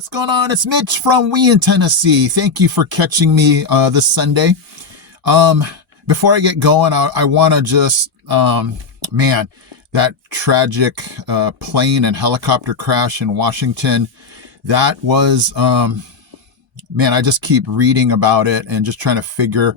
What's going on? It's Mitch from We in Tennessee. Thank you for catching me this Sunday. Before I get going, I want to just, that tragic plane and helicopter crash in Washington, that was, I just keep reading about it and just trying to figure,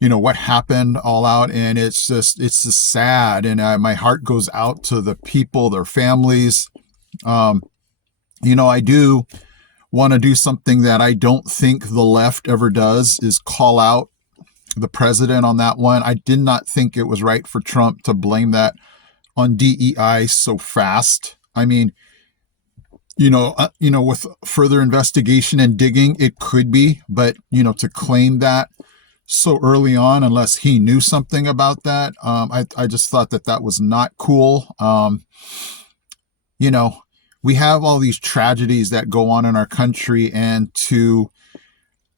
what happened all out. And it's just sad. And my heart goes out to the people, their families. I do want to do something that I don't think the left ever does, is call out the president on that one. I did not think it was right for Trump to blame that on DEI so fast. I mean, with further investigation and digging, it could be, but, to claim that so early on, unless he knew something about that, I just thought that was not cool. We have all these tragedies that go on in our country, and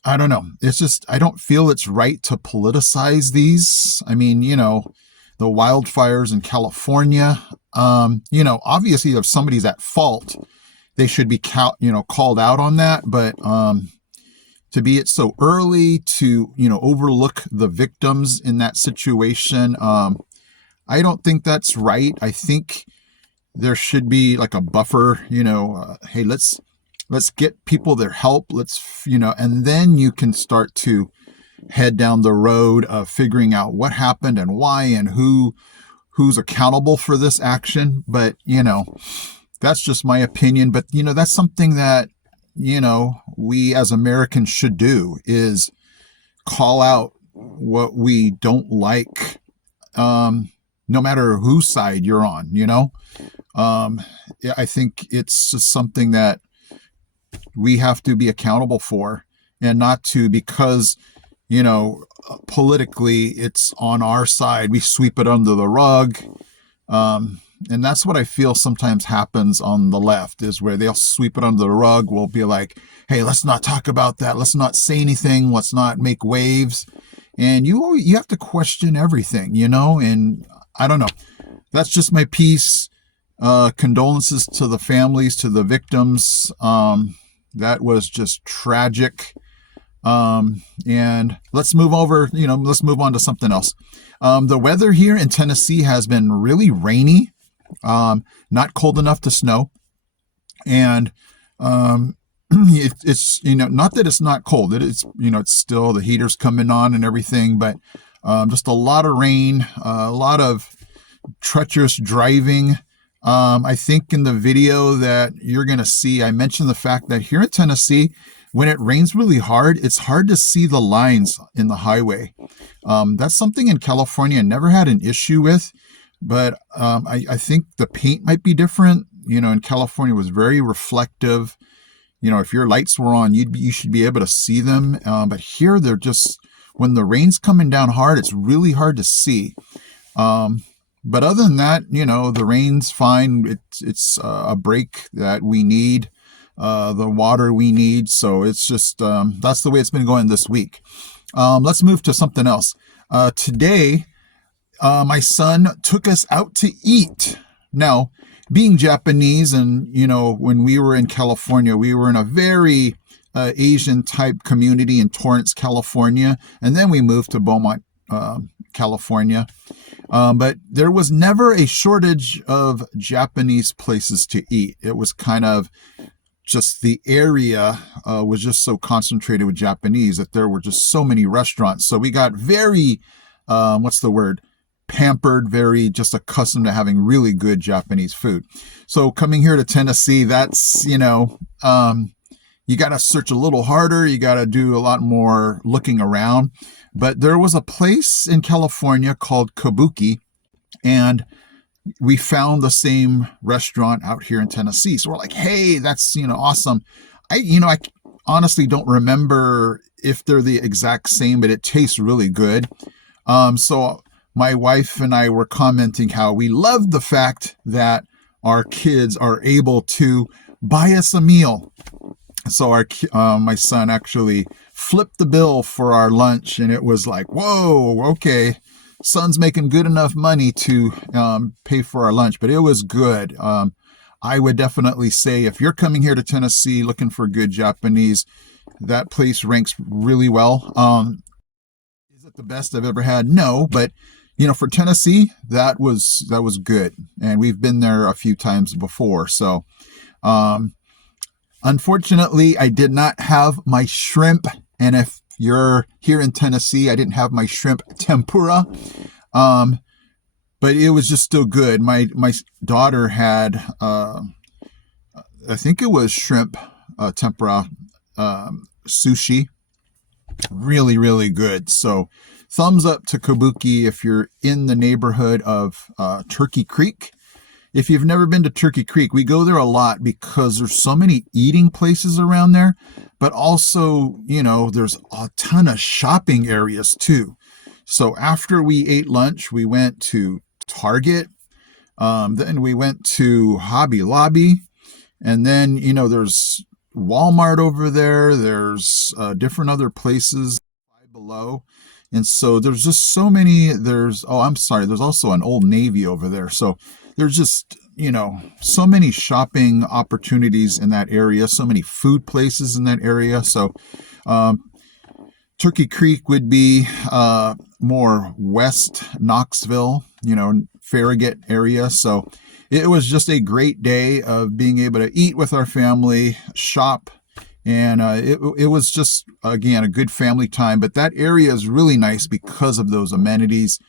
I don't know, it's just, I don't feel it's right to politicize these. I mean, the wildfires in California, obviously if somebody's at fault, they should be, called out on that. But to be it so early, to, overlook the victims in that situation, I don't think that's right. I think there should be like a buffer, hey, let's get people their help. And then you can start to head down the road of figuring out what happened and why and who's accountable for this action. But, that's just my opinion. But, that's something that, we as Americans should do, is call out what we don't like, no matter whose side you're on, I think it's just something that we have to be accountable for, and not to, because, politically it's on our side, we sweep it under the rug. And that's what I feel sometimes happens on the left, is where they'll sweep it under the rug. We'll be like, hey, let's not talk about that. Let's not say anything. Let's not make waves. And you have to question everything, and I don't know. That's just my piece. Condolences to the families, to the victims. That was just tragic. And let's move on to something else. The weather here in Tennessee has been really rainy, not cold enough to snow. And, it's, not that it's not cold. It's still, the heater's coming on and everything, but, just a lot of rain, a lot of treacherous driving. I think in the video that you're going to see, I mentioned the fact that here in Tennessee, when it rains really hard, it's hard to see the lines in the highway. That's something in California I never had an issue with, but I think the paint might be different. In California, it was very reflective. If your lights were on, you should be able to see them. But here, they're just, when the rain's coming down hard, it's really hard to see. But other than that, the rain's fine. It's a break that we need, the water we need. So it's just, that's the way it's been going this week. Let's move to something else. Today, my son took us out to eat. Now, being Japanese, and, when we were in California, we were in a very Asian type community in Torrance, California. And then we moved to Beaumont, California. But there was never a shortage of Japanese places to eat. It was kind of just, the area was just so concentrated with Japanese that there were just so many restaurants. So we got very, pampered, very just accustomed to having really good Japanese food. So coming here to Tennessee, that's, you got to search a little harder. You got to do a lot more looking around. But there was a place in California called Kabuki, and we found the same restaurant out here in Tennessee. So we're like, hey, that's, awesome. I honestly don't remember if they're the exact same, but it tastes really good. So my wife and I were commenting how we love the fact that our kids are able to buy us a meal. So my son actually flipped the bill for our lunch, and it was like, whoa, okay, son's making good enough money to pay for our lunch, but it was good. I would definitely say if you're coming here to Tennessee looking for good Japanese, that place ranks really well. Is it the best I've ever had? No, but for Tennessee, that was good, and we've been there a few times before. So, um, unfortunately, I did not have my shrimp, and if you're here in Tennessee, I didn't have my shrimp tempura. Um, but it was just still good. My daughter had, I think it was shrimp tempura sushi, really really good. So thumbs up to Kabuki if you're in the neighborhood of Turkey Creek. If you've never been to Turkey Creek, we go there a lot because there's so many eating places around there, but also, there's a ton of shopping areas too. So after we ate lunch, we went to Target. Then we went to Hobby Lobby. And then, there's Walmart over there. There's different other places below. And so there's just so many. I'm sorry, there's also an Old Navy over there. So there's just, so many shopping opportunities in that area, so many food places in that area. So um, Turkey Creek would be more west Knoxville, Farragut area. So it was just a great day of being able to eat with our family, shop, and it was just, again, a good family time. But that area is really nice because of those amenities.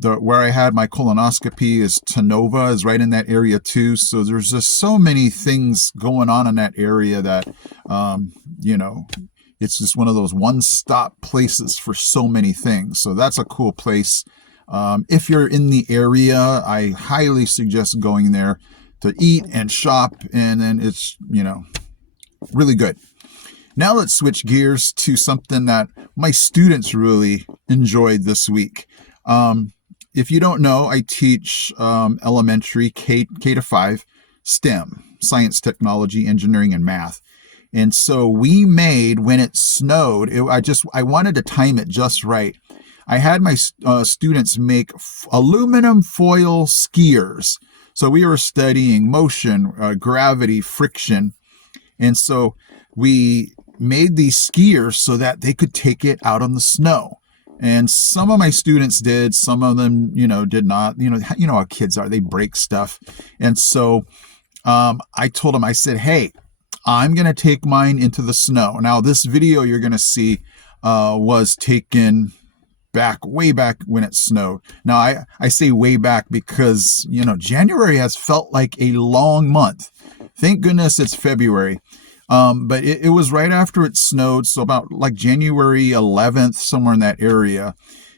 Where I had my colonoscopy is Tenova is right in that area too. So there's just so many things going on in that area that, it's just one of those one-stop places for so many things. So that's a cool place. If you're in the area, I highly suggest going there to eat and shop, and then it's, really good. Now let's switch gears to something that my students really enjoyed this week. If you don't know, I teach elementary K to 5 STEM, science, technology, engineering, and math. And so we made, when it snowed, I wanted to time it just right. I had my students make aluminum foil skiers. So we were studying motion, gravity, friction. And so we made these skiers so that they could take it out on the snow. And some of my students did, some of them, did not. You know how kids are, they break stuff. And so I told them, I said, hey, I'm going to take mine into the snow. Now, this video you're going to see was taken way back when it snowed. Now, I say way back because, January has felt like a long month. Thank goodness it's February. But it was right after it snowed, so about like January 11th, somewhere in that area.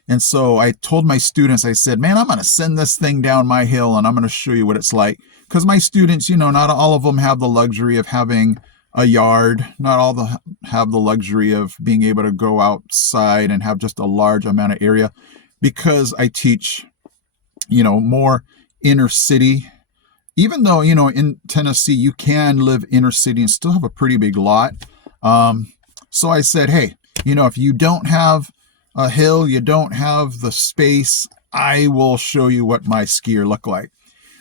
And so I told my students, I said, man, I'm going to send this thing down my hill and I'm going to show you what it's like. Because my students, not all of them have the luxury of having a yard. Not all have the luxury of being able to go outside and have just a large amount of area. Because I teach, more inner city. Even though, in Tennessee, you can live inner city and still have a pretty big lot. So I said, hey, if you don't have a hill, you don't have the space, I will show you what my skier look like.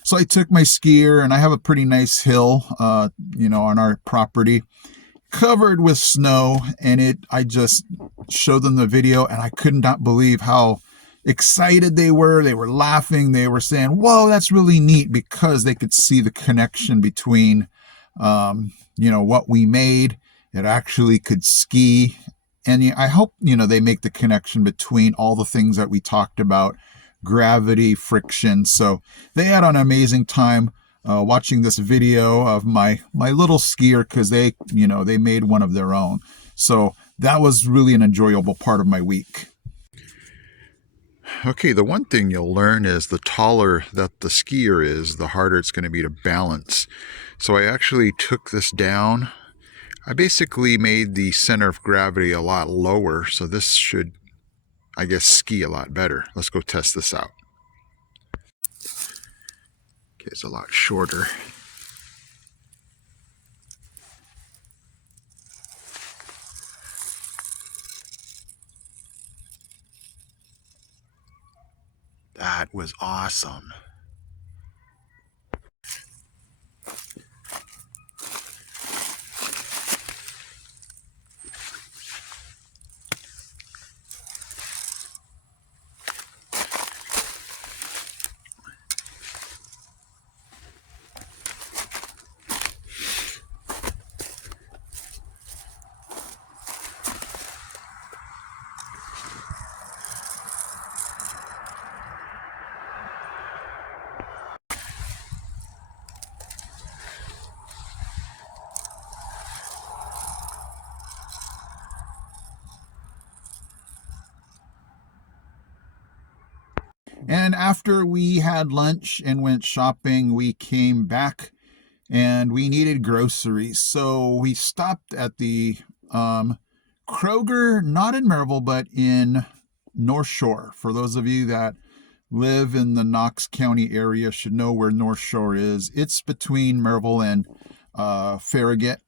So I took my skier, and I have a pretty nice hill, on our property, covered with snow, and I just showed them the video, and I could not believe how excited they were. They were laughing. They were saying, whoa, that's really neat, because they could see the connection between, what we made. It actually could ski. And I hope, they make the connection between all the things that we talked about, gravity, friction. So they had an amazing time watching this video of my little skier, because they made one of their own. So that was really an enjoyable part of my week. Okay, the one thing you'll learn is the taller that the skier is, the harder it's going to be to balance. So I actually took this down. I basically made the center of gravity a lot lower, so this should, I guess, ski a lot better. Let's go test this out. Okay, it's a lot shorter. That was awesome. And after we had lunch and went shopping, we came back and we needed groceries. So we stopped at the Kroger, not in Maryville, but in North Shore. For those of you that live in the Knox County area should know where North Shore is. It's between Maryville and Farragut.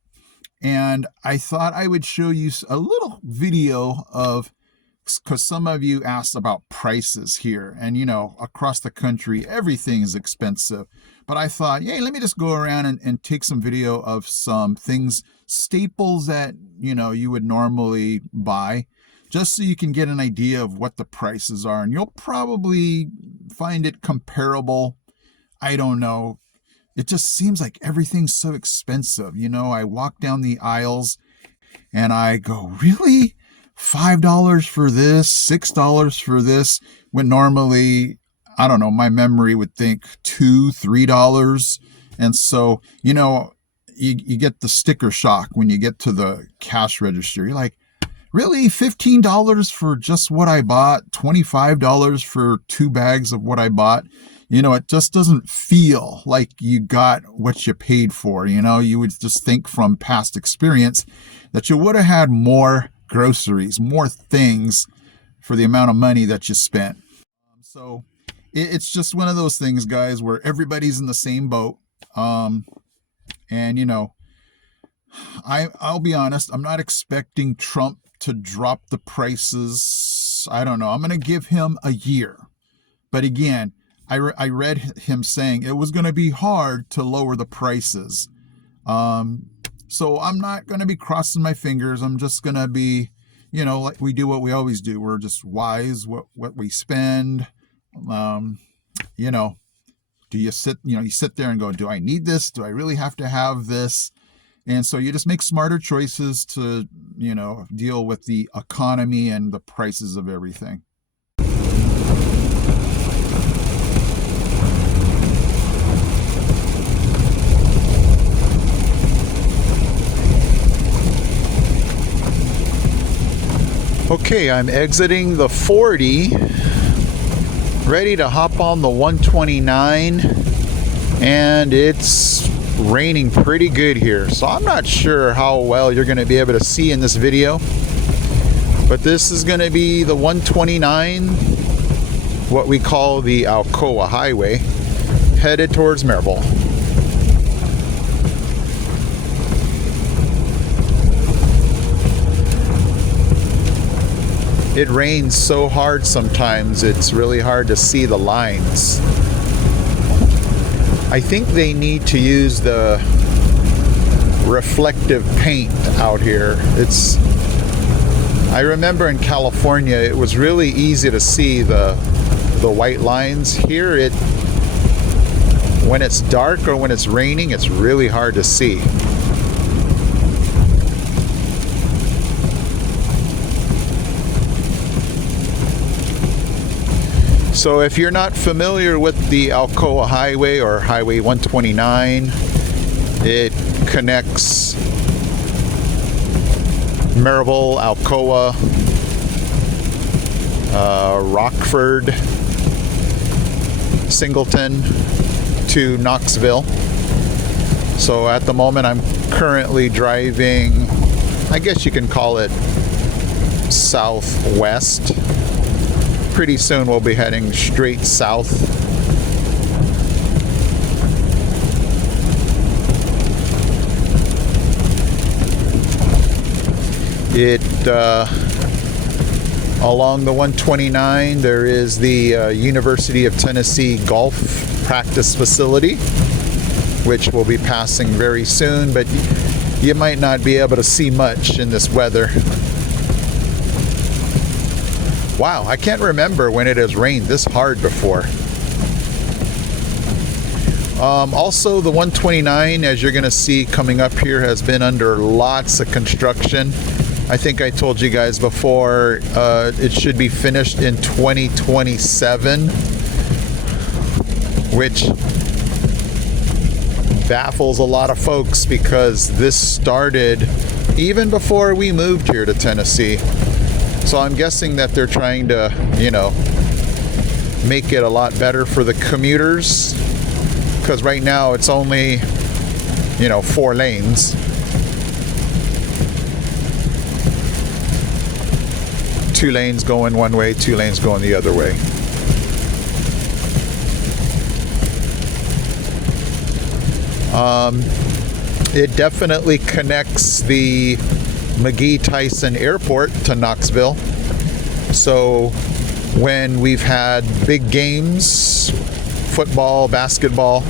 And I thought I would show you a little video of, because some of you asked about prices here, and you know, across the country everything is expensive, but I thought, hey, let me just go around and take some video of some things, staples that you would normally buy, just so you can get an idea of what the prices are. And you'll probably find it comparable. I don't know, it just seems like everything's so expensive. I walk down the aisles and I go, really? $5 for this, $6 for this, when normally, I don't know, my memory would think $2, $3. And so, you get the sticker shock when you get to the cash register. You're like, really? $15 for just what I bought? $25 for 2 bags of what I bought? It just doesn't feel like you got what you paid for. You would just think from past experience that you would have had more groceries, more things for the amount of money that you spent. So it's just one of those things, guys, where everybody's in the same boat. And I'll be honest, I'm not expecting Trump to drop the prices. I don't know. I'm going to give him a year. But again, I read him saying it was going to be hard to lower the prices. So I'm not going to be crossing my fingers. I'm just going to be, like we do what we always do. We're just wise what we spend. Do you sit there and go, do I need this? Do I really have to have this? And so you just make smarter choices to, deal with the economy and the prices of everything. Okay, I'm exiting the 40, ready to hop on the 129, and it's raining pretty good here. So I'm not sure how well you're going to be able to see in this video, but this is going to be the 129, what we call the Alcoa Highway, headed towards Maryville. It rains so hard sometimes, it's really hard to see the lines. I think they need to use the reflective paint out here. I remember in California, it was really easy to see the white lines. Here, when it's dark or when it's raining, it's really hard to see. So if you're not familiar with the Alcoa Highway or Highway 129, it connects Maryville, Alcoa, Rockford, Singleton to Knoxville. So at the moment I'm currently driving, I guess you can call it southwest. Pretty soon we'll be heading straight south. Along the 129 there is the University of Tennessee golf practice facility, which we'll be passing very soon, but you might not be able to see much in this weather. Wow, I can't remember when it has rained this hard before. Also, the 129, as you're going to see coming up here, has been under lots of construction. I think I told you guys before, it should be finished in 2027, which baffles a lot of folks because this started even before we moved here to Tennessee. So I'm guessing that they're trying to, make it a lot better for the commuters, because right now it's only, 4 lanes. 2 lanes going one way, 2 lanes going the other way. It definitely connects the McGee-Tyson Airport to Knoxville. So when we've had big games, football, basketball,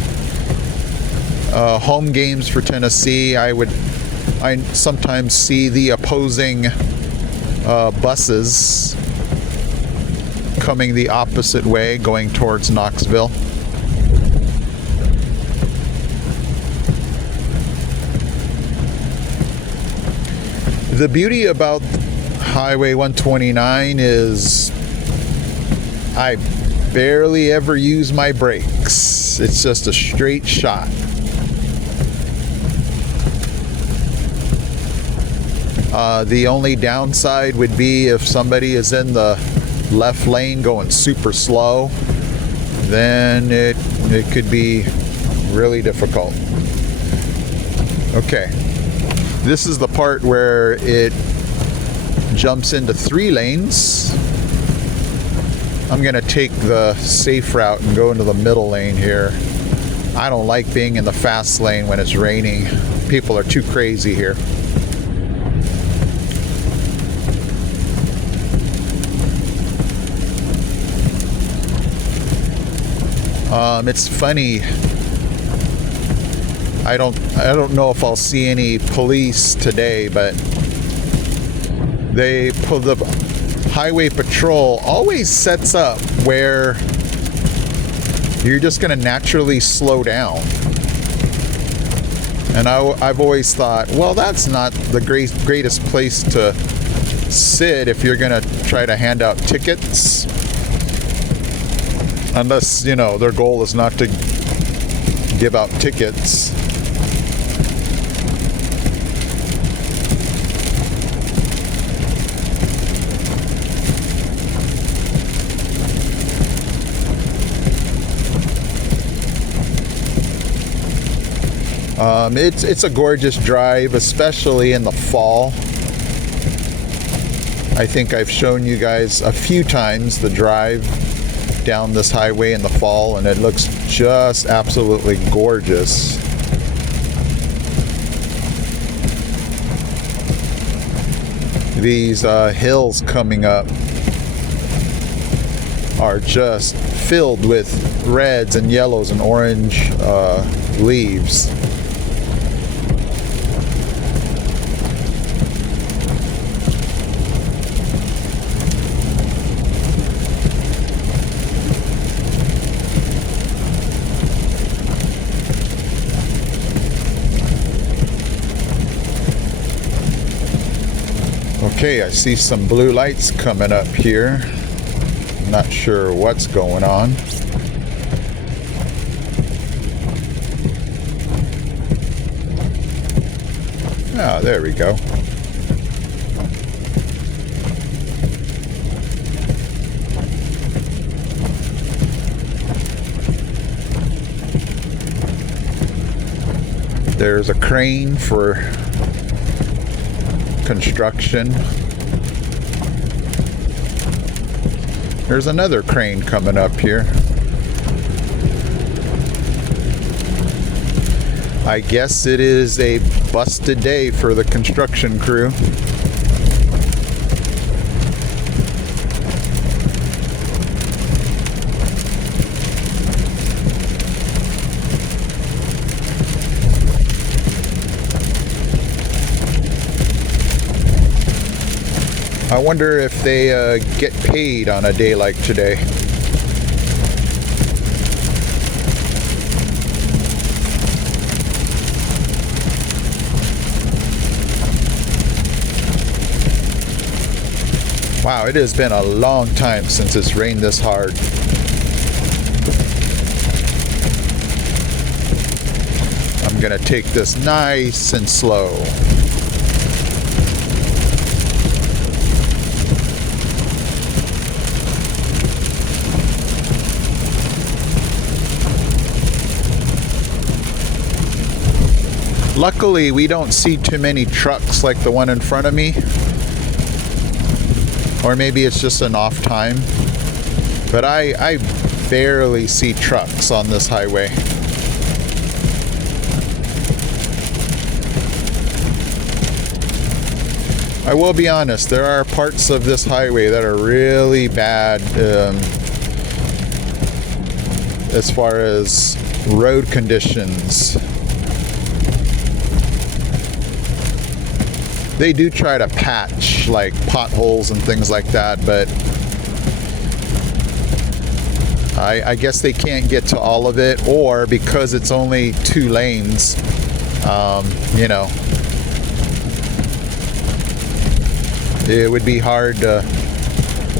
home games for Tennessee, I sometimes see the opposing buses coming the opposite way, going towards Knoxville. The beauty about Highway 129 is I barely ever use my brakes. It's just a straight shot. The only downside would be if somebody is in the left lane going super slow, then it could be really difficult. Okay. This is the part where it jumps into 3 lanes. I'm going to take the safe route and go into the middle lane here. I don't like being in the fast lane when it's raining. People are too crazy here. It's funny. I don't know if I'll see any police today, but the highway patrol always sets up where you're just going to naturally slow down. And I've always thought, well, that's not the greatest place to sit if you're going to try to hand out tickets. Unless, their goal is not to give out tickets. It's a gorgeous drive, especially in the fall. I think I've shown you guys a few times the drive down this highway in the fall, and it looks just absolutely gorgeous. These hills coming up are just filled with reds and yellows and orange leaves. Okay, I see some blue lights coming up here. Not sure what's going on. Ah, there we go. There's a crane for construction. There's another crane coming up here. I guess it is a busted day for the construction crew. I wonder if they get paid on a day like today. Wow, it has been a long time since it's rained this hard. I'm gonna take this nice and slow. Luckily, we don't see too many trucks like the one in front of me. Or maybe it's just an off time. But I barely see trucks on this highway. I will be honest, there are parts of this highway that are really bad as far as road conditions. They do try to patch like potholes and things like that, but I guess they can't get to all of it, or because it's only 2 lanes, you know, it would be hard to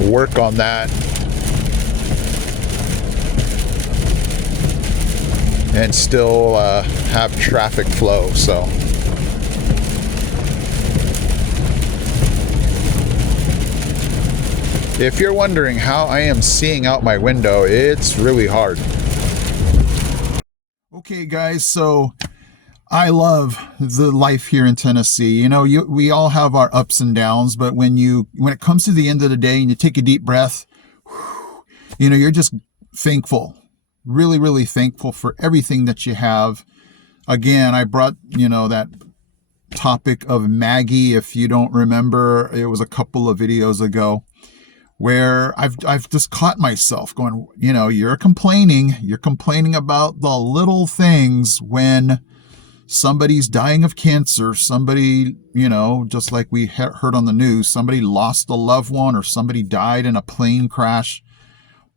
work on that and still have traffic flow. So if you're wondering how I am seeing out my window, it's really hard. Okay guys, so I love the life here in Tennessee. You know, we all have our ups and downs, but when it comes to the end of the day and you take a deep breath, you know, you're just thankful, really, really thankful for everything that you have. Again, I brought, you know, that topic of Maggie. If you don't remember, it was a couple of videos ago, where I've just caught myself going, you know, you're complaining about the little things when somebody's dying of cancer, somebody, you know, just like we heard on the news, somebody lost a loved one or somebody died in a plane crash.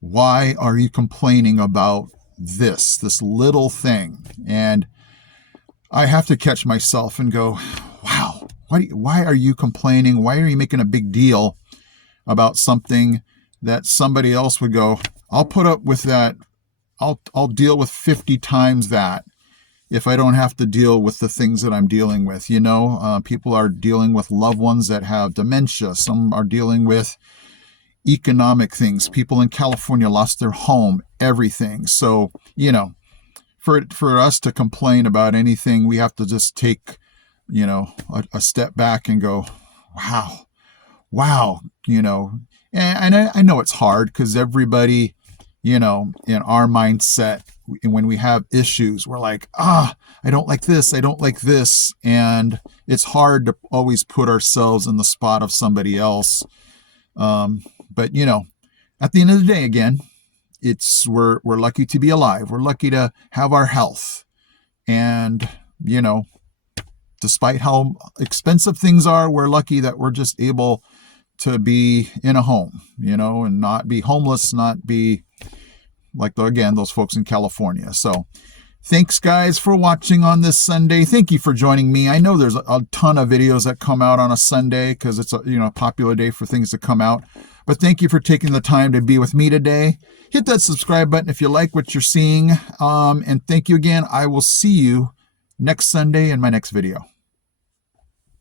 Why are you complaining about this little thing? And I have to catch myself and go, wow, why are you complaining? Why are you making a big deal about something that somebody else would go, I'll put up with that. I'll deal with 50 times that if I don't have to deal with the things that I'm dealing with. You know, people are dealing with loved ones that have dementia. Some are dealing with economic things. People in California lost their home, everything. So, you know, for us to complain about anything, we have to just take, you know, a step back and go, wow, you know, and I know it's hard because everybody, you know, in our mindset, when we have issues, we're like, I don't like this. And it's hard to always put ourselves in the spot of somebody else. But, you know, at the end of the day, again, we're lucky to be alive. We're lucky to have our health. And, you know, despite how expensive things are, we're lucky that we're just able to be in a home, you know, and not be homeless, not be like, again, those folks in California. So thanks guys for watching on this Sunday. Thank you for joining me. I know there's a ton of videos that come out on a Sunday because it's a, you know, popular day for things to come out. But thank you for taking the time to be with me today. Hit that subscribe button if you like what you're seeing. And thank you again. I will see you next Sunday in my next video.